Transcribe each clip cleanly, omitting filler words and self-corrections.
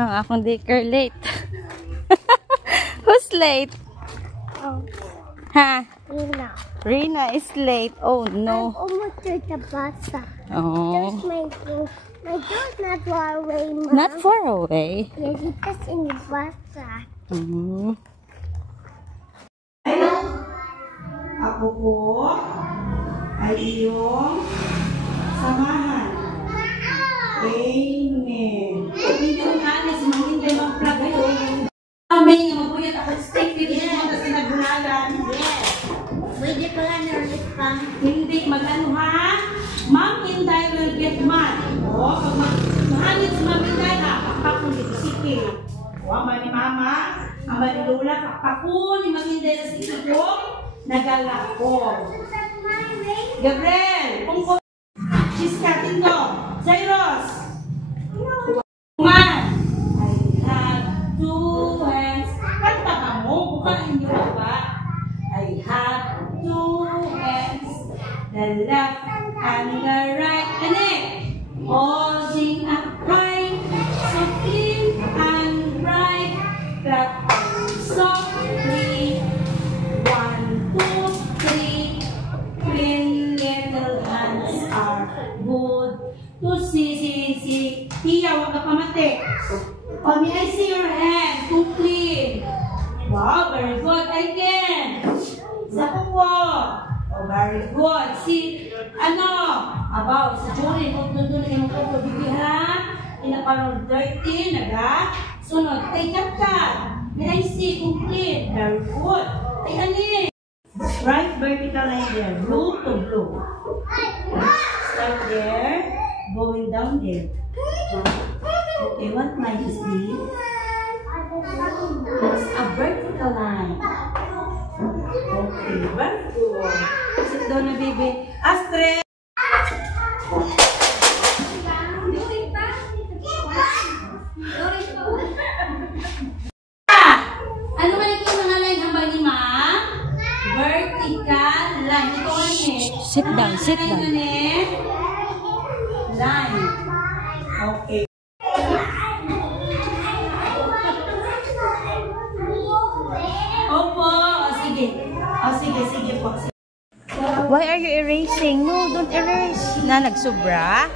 Ang akong daycare late. Who's late? Oh. Ha? Rina. Rina is late. Oh no. I'm almost to the bus. Oh. Just my door's not far away, Mom. Not far away. Yes, it's just in the bus. Ako po ay iyong samahan. Amen. Hindi mo kanis, mahintay mga plug ito. Amen. Mabuyat ako steak with mo kasi nagunalan. Yes. Pwede pa nga na-ulit pa. Hindi, mag-ano ha? Ma'am Inday will get mad. O, pag mahangit si Ma'am Inday ha, pakpakon dito sige. O, ama ni Mama, ama ni Lola, pakpakon ni Ma'am Inday na sige ko, nagalakon. Gabriel, kung she's cutting ko. Cyrus! Man! I have two hands. Kanta ka mo, bukain niyo ba? I have two hands. The left and the right. Ane! Holding up high, so clean and bright. Clap softly. 1, 2, 3. Clean little hands are good to see. Tia, huwag ka pamati. Oh, may I see your hand? Too clean. Wow, very good. I can. Isa po. Oh, very good. See, about sa Julie, kung doon yung pagpabili ha, inaparang dirty, sunod. Take up ka. May I see, too clean. Very good. Ay, ani. Right vertical line there. Blue to blue. Start there. Going down there. Okay, what line is this? It's a vertical line. Okay, very good. Sit down na, baby. Astrid! Ano ba yung mga line hambal ni Ma'am? Vertical line. Ito ano eh? Sit down, sit down. Line. Okay. Opo. Sige po. Why are you erasing? No, don't erase. Na, nagsobra?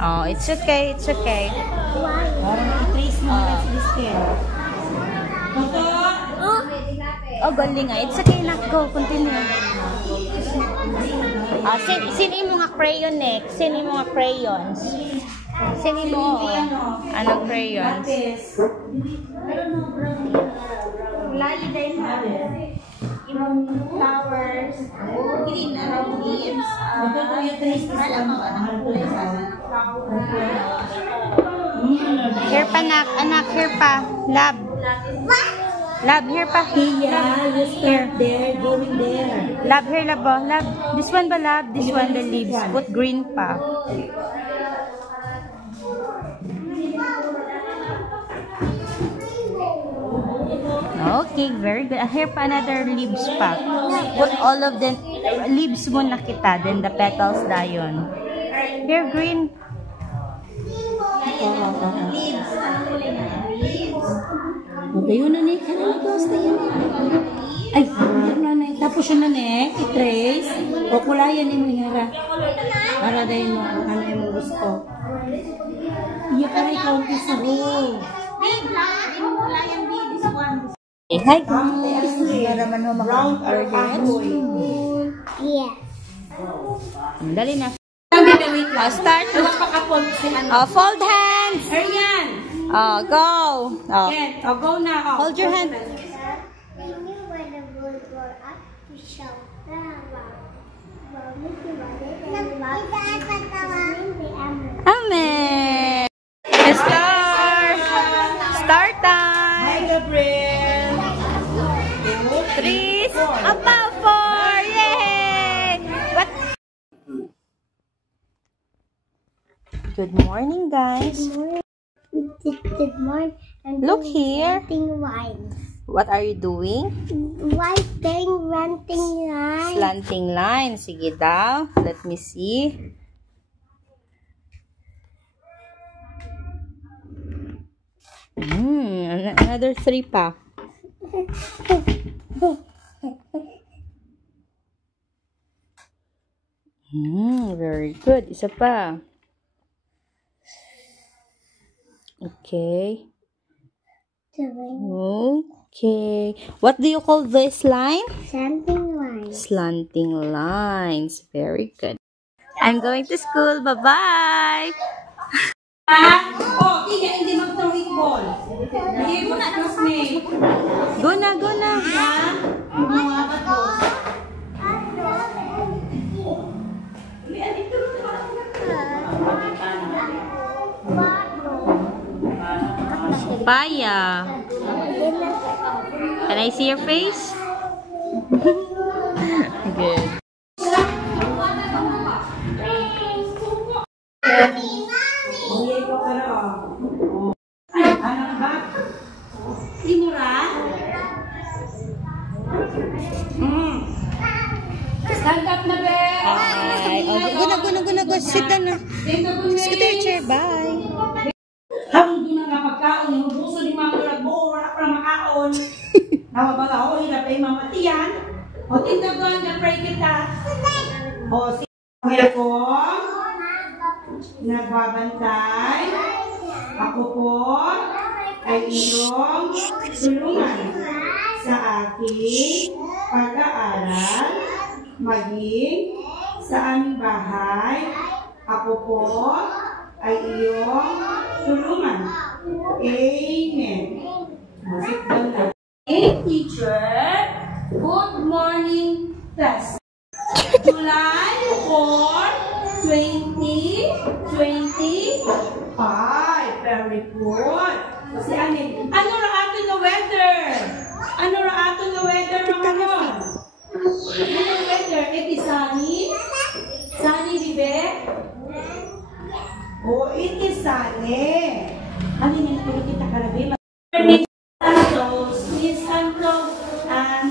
Oh, it's okay, it's okay. Parang i-trace mo na si Disken. Toto! Oh, galing nga. It's okay na. Go, continue. Ah, sinin mo nga crayon next. Sinin mo nga crayons. Sinin mo, anong crayons? Lali din ha. Yung flowers. Green na leaves. Here pa, anak, here pa. Lab. Lab, here pa. Yeah, you start there, going there. Lab, here, lab, oh. Lab. This one ba, lab? This one, the leaves. Put green pa. Okay, very good. Here pa another leaves pa. Put all of the leaves mo na kita. Then the petals dayon. Here, green. Tayo na ni. Ay, tapos siya na ni. I-trace. O kulayan ni mo yara. Para dahil mo ano yung gusto. Iya ka rin kaunti sa hole. Hi guys! Round our halfway. Yeah. Dali na. Start. Fold hands. Arian! Go. Go na. Hold your hand. Amen. Start time. Hi, Gabriel. 3, about 4. Yay! What? Good morning, guys. Good morning. Look here. Wine. What are you doing? Wiping, renting line. Slanting line. Sige daw. Let me see. Another 3 pa. Very good. Isa pa. Okay. Okay. What do you call this line? Slanting lines. Slanting lines. Very good. I'm going to school. Bye-bye. Oh, tiga, hindi mag-throwing ball. Hindi mo na classmate. Go na, go na. Gumawa ka to. Papaya. Can I see your face? Good. Ano ba? Timura? Stand up na, be! Bye. Go. Sit down na. Sit to your chair. Bye. Habang doon nga pagkaon, yung buso ni Mama Duragbo, wala pa na makaon. Nawabala ako, hirap ay mamatiyan. O, tindagan, na-pray kita. O, si Kuya ko, nagbabantay. Ako po ay iyong tulungan sa aking pag-aaral, maging sa aming bahay. Ako po ay iyong tulungan. Amen. Sit down na. Hey, teacher. Good morning, class. July 4, 2025. Very good. Kasi ano ra ato na weather? Ano ra ato na weather naman? Ano na weather? It is sunny? Sunny, bibe? Oh, it is sunny. Ano yung pwede kita karabi? Miss Santos, Miss Santos, and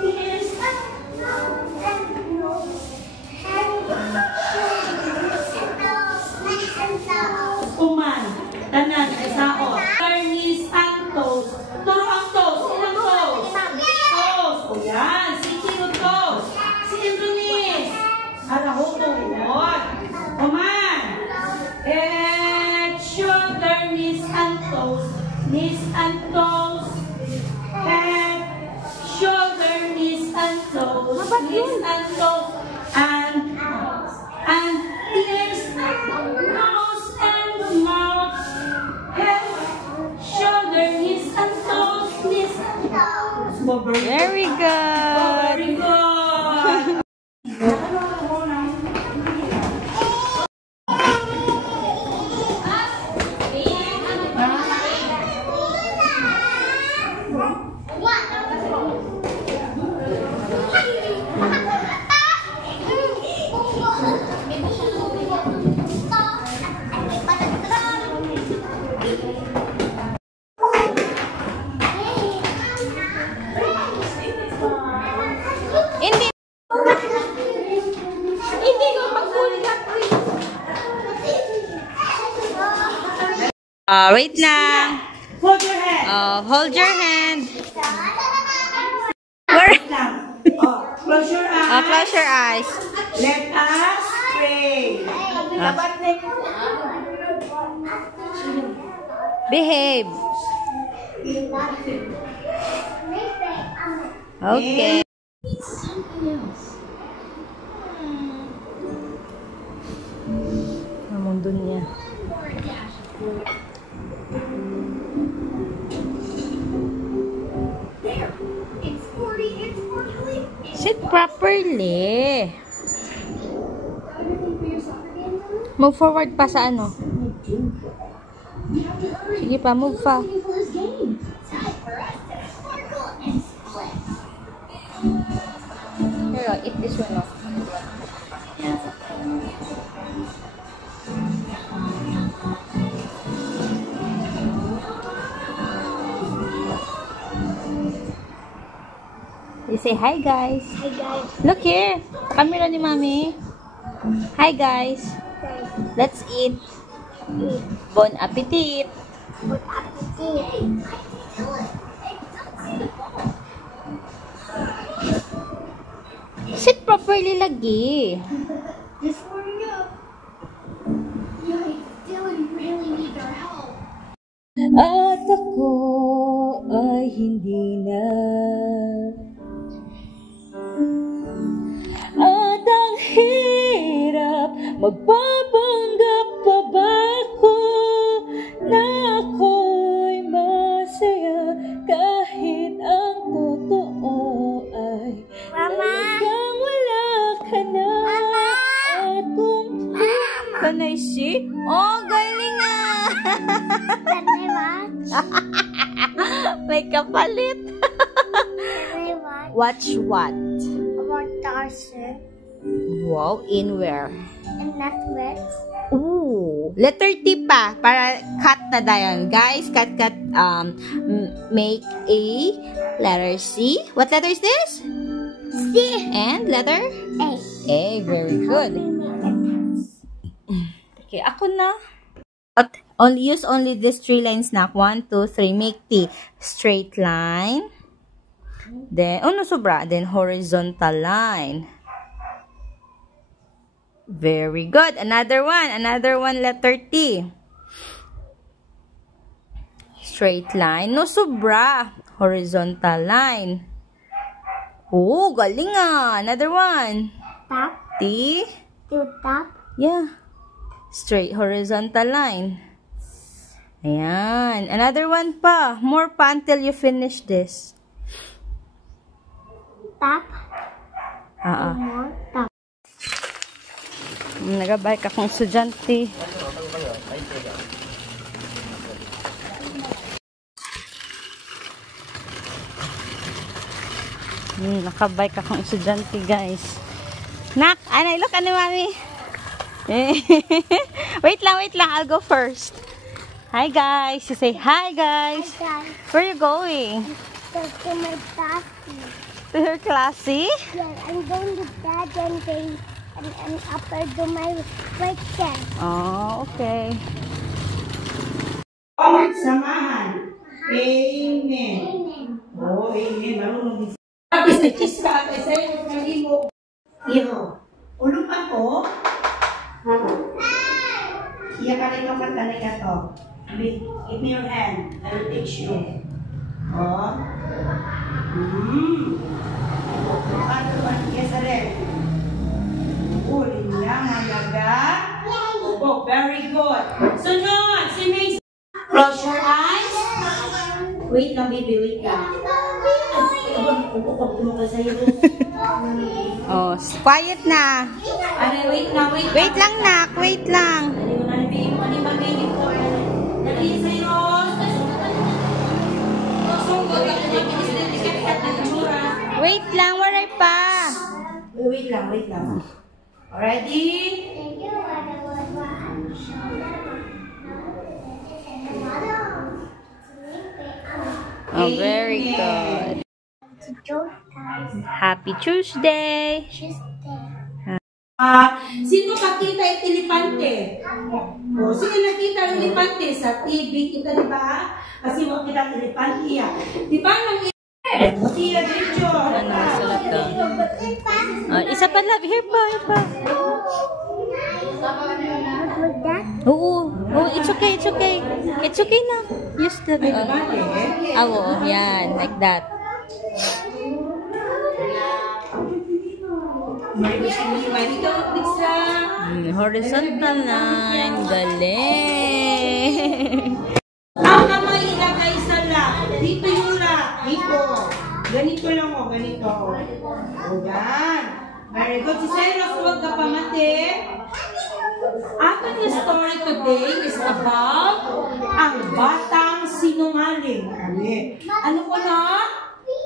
Miss Uman, tanan, isao. Miss Santos, turo ang toes, ilang toes? Toes, o yan, si Chino toes, si Indonis, arahoto, what? Uman, shoulder, knees and toes, head, shoulder, knees and toes, and ears, nose and mouth, head, shoulder, knees and toes, Very good. Very good. Hindi ko magkulat. Wait lang. Hold your hand. Hold your hand. Wait lang. Close your eyes. Close your eyes. Let us pray. Behave. Okay. Ang dunya. Sit properly. Move forward pa sa ano. Sige pa, move pa. Here, eat this one off. You say hi guys. Hi guys. Look here. Camera ni Mommy. Hi guys. Let's eat. Bon appetit. Good appetit. Sit properly lagi. Before you really need our help. At ako ay hindi na. At ang hirap, magpapanggap pa ba ako na ako'y masaya kahit ang totoo ay talagang wala ka na. At kung can I see? Oh, galing ah! Can I watch? May kapalit. Can I watch? Watch what? About Tarzan Wow, in where? and Netflix. Ooh, letter T pa para cut na dayon. Guys, cut. Make a letter C. What letter is this? C. And letter A. A. Very good. Okay, ako na. At use only these 3 lines na. 1, 2, 3. Make T. Straight line. Then, no sobra. Then, horizontal line. Very good. Another one, letter T. Straight line. No sobra. Horizontal line. Oh, galing ah. Another one. Top. T. To top. Yeah. Straight horizontal line. Ayan. Another one pa. More pa until you finish this. Top. Ah. More top. Nagabay ka kong estudyante. Nakabay ka kong estudyante, guys. Nak, anay, look, ano, mami? Wait lang. I'll go first. Hi, guys. You say, hi, guys. Hi, Where you going? guys. To my classy. To your classy? Yeah, I'm going to bed and upper to my weekend. Oh, okay. Samahan. Amen. Oh, amen. Marunong din. Kasi chispa ka sa'yo, sabi mo, iyo, ulong ako. Iya ka rin naman talaga to. Give me your hand. I will teach you. Oh. Ano ba? Yes, rin. Uli niya, malaga. Oh, very good. Sunod, si Mason. Close your eyes. Wait lang, baby. Wait lang. Oh, quiet na. Wait lang, wait. Wait lang, nak. Wait lang. Wait lang, waray pa. Wait lang. Ready? Oh, very good. Happy Tuesday. Sino nakita yung elepante? O, sino nakita yung elepante? Sa TV kita, di ba? Kasi wag kita elepante yan. Di ba nang Tia Dicho? Ano, sulat doon. Isa pa, love. Here pa. Oo. Oh, it's okay. It's okay na. Use the... Oo, yan. Like that. Horizontal line. Galing. Ang kamay ilagay sa lock. Dito yung lock. Dito. Ganito lang o. Ganito. O yan. Very good. Si Cyrus, huwag ka pamati. Ating story today is about ang batang sinungaling. Ano ko na?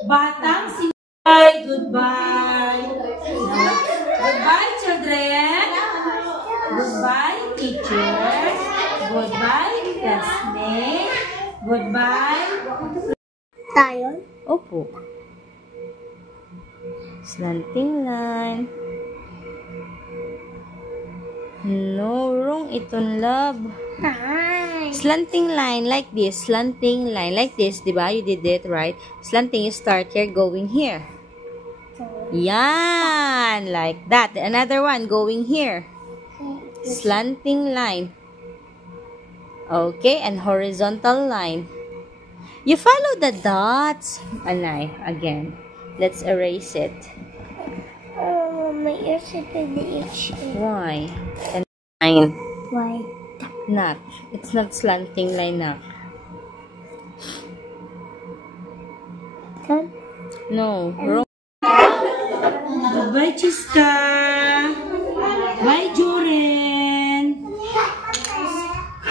Batang sinungaling. Goodbye. Goodbye, children. Goodbye, teachers. Goodbye, classmates. Goodbye. Tayo. Opo. Slanting line. No, wrong iton, love. Hi. Slanting line like this. Slanting line like this. Diba? You did it, right? Slanting, you start here, going here. Yan! Like that. Another one, going here. Slanting line. Okay, and horizontal line. You follow the dots. Anay, again. Let's erase it. Oh, my ears are really itchy. Why? And line. Why? Not. It's not slanting line na. Come. No. Wrong. Goodbye, Chiska. Bye, Joren.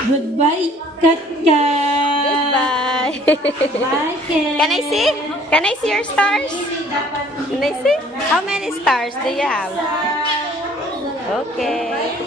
Goodbye, Katkat. Goodbye. Bye, Ken. Can I see? Can I see your stars? Can I see? How many stars do you have? Okay.